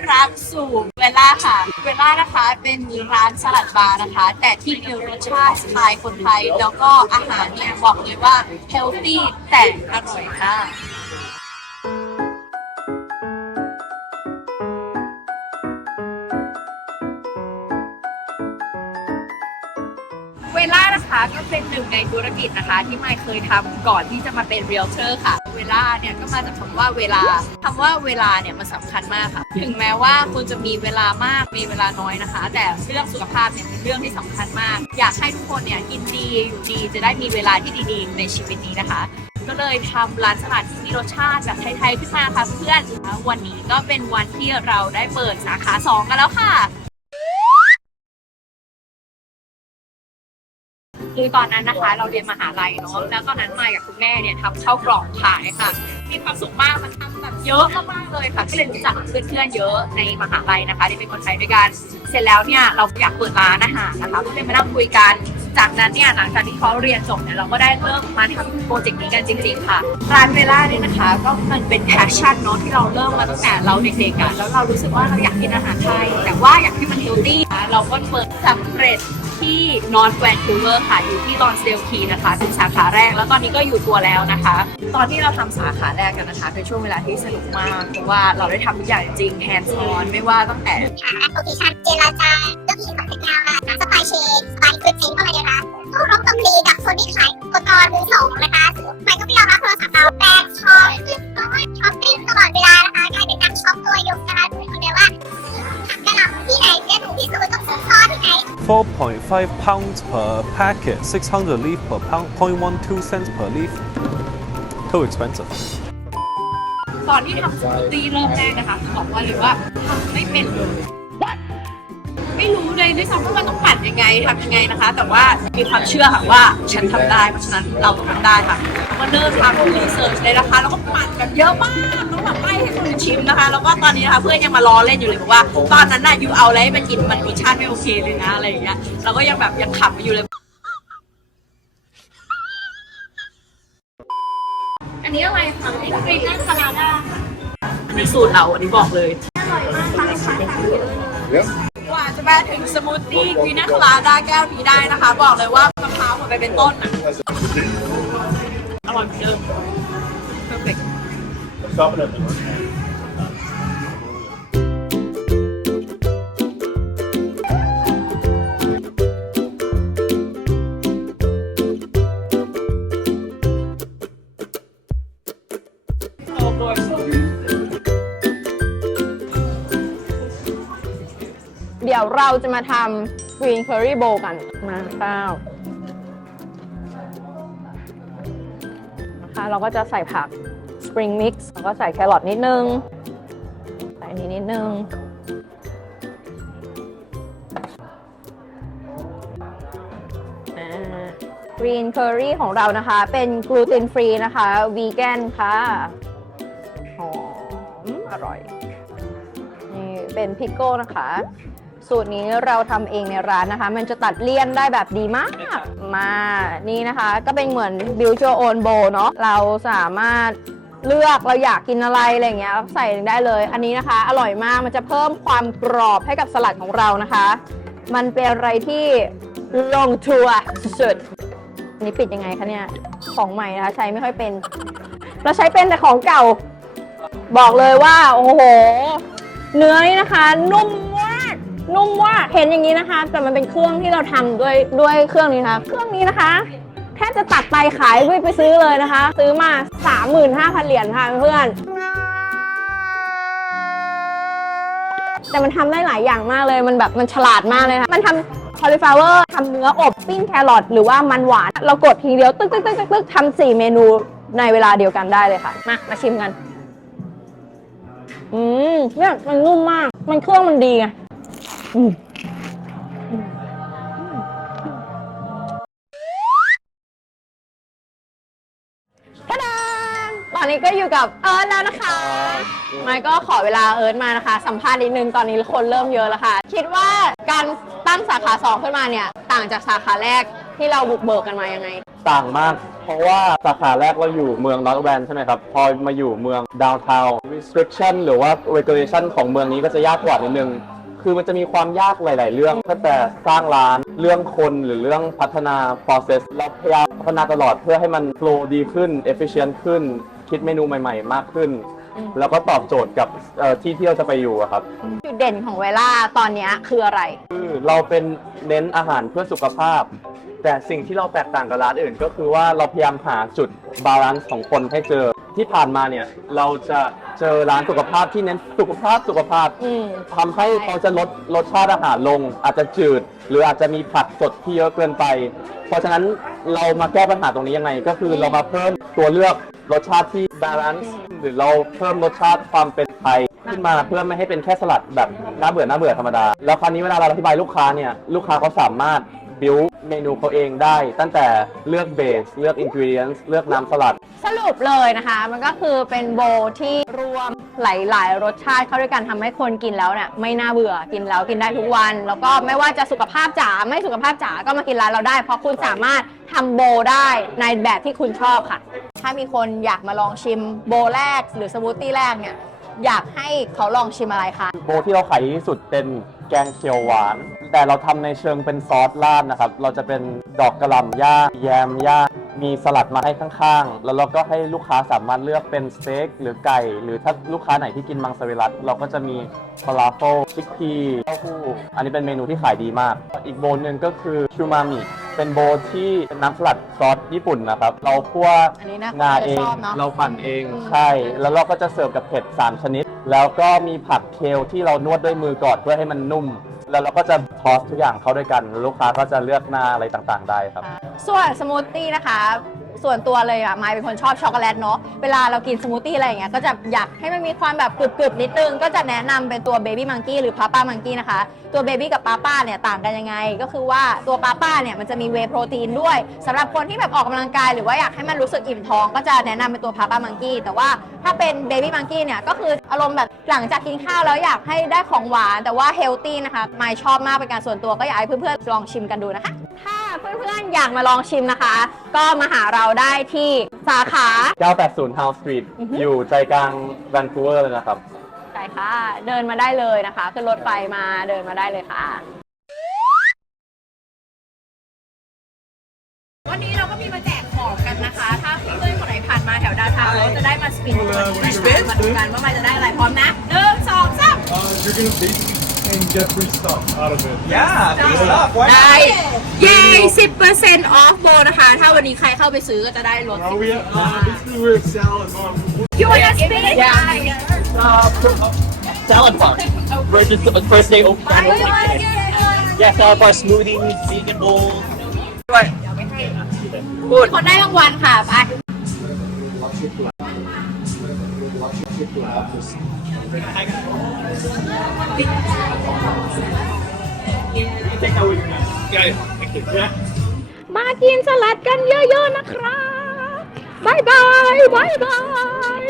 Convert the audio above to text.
ยินดีต้อนรับสู่เวล่าค่ะ เวล่านะคะเป็นร้านสลัดบาร์นะคะ แต่ที่มีรสชาติสไตล์คนไทย แล้วก็อาหารเนี่ยบอกเลยว่าเฮลตี้แต่อร่อยค่ะเวล่านะคะก็เป็นหนึ่งในธุรกิจนะคะ ที่ไม่เคยทำก่อนที่จะมาเป็นเรียลเตอร์ค่ะ เวลาเนี่ยก็มาจากคำว่าเวลาคำว่าเวลาเนี่ยมันสำคัญมากค่ะ ถึงแม้ว่าคุณจะมีเวลามากมีเวลาน้อยนะคะ แต่เรื่องสุขภาพเนี่ยเป็นเรื่องที่สำคัญมาก อยากให้ทุกคนเนี่ยกินดีอยู่ดีจะได้มีเวลาที่ดีๆ ในชีวิตนี้นะคะ ก็เลยทำร้านสลัดที่มีรสชาติแบบไทยๆขึ้นมาค่ะเพื่อนวันนี้ก็เป็นวันที่เราได้เปิดสาขาสองกันแล้วค่ะ คือตอนนั้นนะคะ เราเรียนมหาลัยเนาะแล้วตอนนั้นมากับคุณแม่เนี่ยทำข้าวกล่องขายค่ะ มีความสุขมากมันทำแบบเยอะมากๆเลยค่ะก็เลยรู้จักเพื่อนๆเยอะในมหาลัยนะคะที่เป็นคนไทยด้วยกัน เสร็จแล้วเนี่ยเราอยากเปิดร้านอาหารนะคะก็เลยมานั่งคุยกัน จากนั้นเนี่ยหลังจากที่เขาเรียนจบเนี่ยเราก็ได้เริ่มมาทำโปรเจกต์นี้กันจริง ๆ ค่ะร้านเวล่าเนี่ยนะคะ ก็มันเป็นแพชชั่นเนาะที่เราเริ่มมาตั้งแต่เราเด็กๆอะแล้วเรารู้สึกว่าเราอยากกินอาหารไทย แต่ว่าอยากให้มันเฮลตี้เราก็เปิดสำเร็จ ที่นอร์ทแวนคูเวอร์ค่ะ อยู่ที่ลอนเซลคีนะคะเป็นสาขาแรก แล้วตอนนี้ก็อยู่ตัวแล้วนะคะ ตอนที่เราทำสาขาแรกกันนะคะ เป็นช่วงเวลาที่สนุกมาก เพราะว่าเราได้ทำทุกอย่างจริงแฮนด์ o อนไม่ว่าตั้งแต่หาแอปพลิเคชันเจรจาเรื่องที่ของสัญญาร้าสปายเชนสปายคือทิ้งเข้ามาในร้านผู้ร้องตำลีกับคนที่ขายอุปกรณ์มือสองนะคะไปก็ไม่ยอมรับโทรศัพท์เราแบกชอปช้อปปิ้งตลอดเวลานะคะ 4.5 pounds per packet, 600 leaf per pound, 0.12 cents per leaf. Too expensive. ตอนที่ทำสมูทตี้เริ่มแรกนะคะบอกว่าเลยว่าทำไม่เป็นเลยไม่รู้เลยด้วยซ้ำว่ามันต้องปั่นยังไงทำยังไงนะคะ แต่ว่ามีความเชื่อค่ะว่าฉันทำได้ เพราะฉะนั้นเราทำได้ค่ะ ก็เริ่มทำรีเสิร์ชเลยนะคะ แล้วก็ปั่นแบบเยอะมากแล้วแบบไม่ให้คนอื่นชิมนะคะ แล้วก็ตอนนี้นะคะเพื่อนยังมาล้อเล่นอยู่เลยบอกว่า ตอนนั้นน่ะยูเอาอะไรให้มากินมันรสชาติไม่โอเคเลยนะอะไรอย่างเงี้ยเราก็ยังแบบยังขำอยู่เลย อันนี้อะไรคะนี่กรีนนั่นคาราดาอันนี้สูตรเราอันนี้บอกเลยกว่าจะมาถึงสมูทตี้กรีนนั่นคาราดาแก้วนี้ได้นะคะ บอกเลยว่ามะพร้าวหมดไปเป็นต้นอะ อร่อยเหมือนเดิม perfect Oh boy. เดี๋ยวเราจะมาทำ green curry bowl กันมาข้าว เราก็จะใส่ผัก spring mix แล้วก็ใส่แครอทนิดนึง ใส่นี้นิดนึงอ่า green curry ของเรานะคะ เป็น gluten free นะคะ vegan ค่ะหอมอร่อย นี่เป็นพิกโก้นะคะ สูตรนี้เราทำเองในร้านนะคะ มันจะตัดเลี่ยนได้แบบดีมาก มานี่นะคะ ก็เป็นเหมือน build your own bowl เนาะเราสามารถเลือกเราอยากกินอะไรอะไรเงี้ยใส่ได้เลย อันนี้นะคะ อร่อยมากมันจะเพิ่มความกรอบให้กับสลัดของเรานะคะ มันเป็นอะไรที่ลงตัวสุดๆอันนี้ปิดยังไงคะเนี่ยของใหม่นะคะใช้ไม่ค่อยเป็น เราใช้เป็นแต่ของเก่า บอกเลยว่า โอ้โห เนื้อนี่นะคะ นุ่ม นุ่มมาเห็นอย่างนี้นะคะ แต่มันเป็นเครื่องที่เราทำด้วยด้วยเครื่องนี้นะคะเครื่องนี้นะคะแทบจะตัดไปขายไปไปซื้อเลยนะคะ ซื้อมา 35,000 เหรียญค่ะเพื่อนแต่มันทำได้หลายอย่างมากเลย มันแบบมันฉลาดมากเลยค่ะมันทำ cauliflower ทำเนื้ออบปิ้งแครอทหรือว่ามันหวาน เรากดทีเดียวตึ๊กตึ๊กตึ๊กตึ๊กตึ๊กทำสี่เมนูในเวลาเดียวกันได้เลยค่ะ มา มาชิมกัน อืมเนี่ยมันนุ่มมาก มันเครื่องมันดีไง อืมอืมทะดานตอนนี้ก็อยู่กับเอิร์ธแล้วนะคะ ไมค์ก็ขอเวลาเอิร์ธมานะคะ สัมภาษณ์นิดนึง ตอนนี้คนเริ่มเยอะแล้วค่ะ คิดว่าการตั้งสาขาสองขึ้นมาเนี่ย ต่างจากสาขาแรกที่เราบุกเบิกกันมายังไง ต่างมาก เพราะว่าสาขาแรกเราอยู่เมืองนอร์ทแวนใช่ไหมครับ พอมาอยู่เมืองดาวน์ทาวน์ restriction หรือว่า regulation ของเมืองนี้ก็จะยากกว่านิดนึง คือมันจะมีความยากหลาย ๆ เรื่องตั้งแต่สร้างร้านเรื่องคนหรือเรื่องพัฒนา process เราพยายามพัฒนาตลอดเพื่อให้มัน flow ดีขึ้น efficient ขึ้น คิดเมนูใหม่ ๆ มากขึ้น แล้วก็ตอบโจทย์กับเอ่อที่ที่เราจะไปอยู่อะครับ จุดเด่นของเวลาตอนเนี้ยคืออะไร คือเราเป็นเน้นอาหารเพื่อสุขภาพ แต่สิ่งที่เราแตกต่างกับร้านอื่น ก็คือว่าเราพยายามหาจุดบาลานซ์ของคนให้เจอ ที่ผ่านมาเนี่ยเราจะเจอร้านสุขภาพที่เน้นสุขภาพสุขภาพอืม ทำให้เขาจะลดรสชาติอาหารลง อาจจะจืด หรืออาจจะมีผักสดที่เยอะเกินไป เพราะฉะนั้นเรามาแก้ปัญหาตรงนี้ยังไง ก็คือเรามาเพิ่มตัวเลือกรสชาติที่บาลานซ์หรือเราเพิ่มรสชาติความเป็นไทยขึ้นมาเพื่อไม่ให้เป็นแค่สลัดแบบน่าเบื่อน่าเบื่อธรรมดา แล้วคราวนี้เวลาเราอธิบายลูกค้าเนี่ยลูกค้าเขาสามารถ บิวเมนูเขาเองได้ ตั้งแต่เลือกเบส เลือกอินกิเดียนเลือกน้ำสลัด สรุปเลยนะคะ มันก็คือเป็นโบที่รวมหลาย ๆ รสชาติเข้าด้วยกันทำให้คนกินแล้วเนี่ยไม่น่าเบื่อกินแล้วกินได้ทุกวัน แล้วก็ไม่ว่าจะสุขภาพจ๋าไม่สุขภาพจ๋าก็มากินร้านเราได้ เพราะคุณสามารถทำโบได้ในแบบที่คุณชอบค่ะ ถ้ามีคนอยากมาลองชิมโบแรก หรือสมูทตี้แรกเนี่ยอยากให้เขาลองชิมอะไรคะ โบที่เราขายดีที่สุดเป็นแกงเขียวหวาน แต่เราทำในเชิงเป็นซอสราดนะครับ เราจะเป็นดอกกระหล่ำย่างแยมย่าง มีสลัดมาให้ข้างๆ แล้วเราก็ให้ลูกค้าสามารถเลือกเป็นสเต็กหรือไก่ หรือถ้าลูกค้าไหนที่กินมังสวิรัตเราก็จะมีฟลาโฟชิคพีเต้าหู้อันนี้เป็นเมนูที่ขายดีมาก อีกโบหนึ่งก็คือชูมามิเป็นโบที่เป็นน้ำสลัดซอสญี่ปุ่นนะครับ เราคั่วอันนี้นะงาคนเอจะงชอบเนอะเราปั่นเองอืมใช่ แล้วเราก็จะเสิร์ฟกับเผ็ด 3 ชนิด แล้วก็มีผักเคลที่เรานวดด้วยมือก่อนเพื่อให้มันนุ่ม แล้วเราก็จะทอสทุกอย่างเข้าด้วยกัน ลูกค้าก็จะเลือกหน้าอะไรต่างๆ ได้ครับ ส่วนสมูทตี้นะคะ ส่วนตัวเลยอะมายเป็นคนชอบช็อกโกแลตเนาะ เวลาเรากินสมูทตี้อะไรอย่างเงี้ย ก็จะอยากให้มันมีความแบบกรึบๆนิดนึง ก็จะแนะนำเป็นตัวเบบี้มังกี้หรือพาป้ามังกี้นะคะ ตัวเบบี้กับป้าป้าเนี่ยต่างกันยังไง ก็คือว่าตัวป้าป้าเนี่ยมันจะมีเวโปรตีนด้วยสำหรับคนที่แบบออกกำลังกายหรือว่าอยากให้มันรู้สึกอิ่มท้อง ก็จะแนะนำเป็นตัวพาป้ามังกี้ แต่ว่าถ้าเป็นเบบี้มังกี้เนี่ยก็คืออารมณ์แบบหลังจากกินข้าวแล้วอยากให้ได้ของหวานแต่ว่าเฮลตี้นะคะมายชอบมากเป็นการส่วนตัวก็อยากให้เพื่อนๆลองชิมกันดูนะคะถ้า เพื่อนๆ อยากมาลองชิมนะคะ ก็มาหาเราได้ที่สาขา 980 House Street อือฮึ อยู่ใจกลางแวนคูเวอร์เลยนะครับ ใช่ค่ะ เดินมาได้เลยนะคะขึ้นรถไฟมาเดินมาได้เลยค่ะ วันนี้เราก็มีมาแจกของกันนะคะ ถ้าเพื่อนๆคนไหนผ่านมาแถวดาวเทาวน์เราจะได้มาสปินตัวนี้นะคะมาดูกันว่ามันจะได้อะไรพร้อมนะหนึ่งสองสาม Uh, you're gonna basically and get free stuff out of it. Yeah, free stuff. Why ได้ not? เย้สิบเปอร์เซ็นต์ออฟโบนะคะ ถ้าวันนี้ใครเข้าไปซื้อก็จะได้ลด Are we? Uh, basically, we're a salad bar. You wanna spin it? Salad bar. First, first day open. Yeah, salad bar, smoothie, vegan bowl. คนได้รางวัลค่ะ ไป มากินสลัดกันเยอะๆนะครับบายบายบายบาย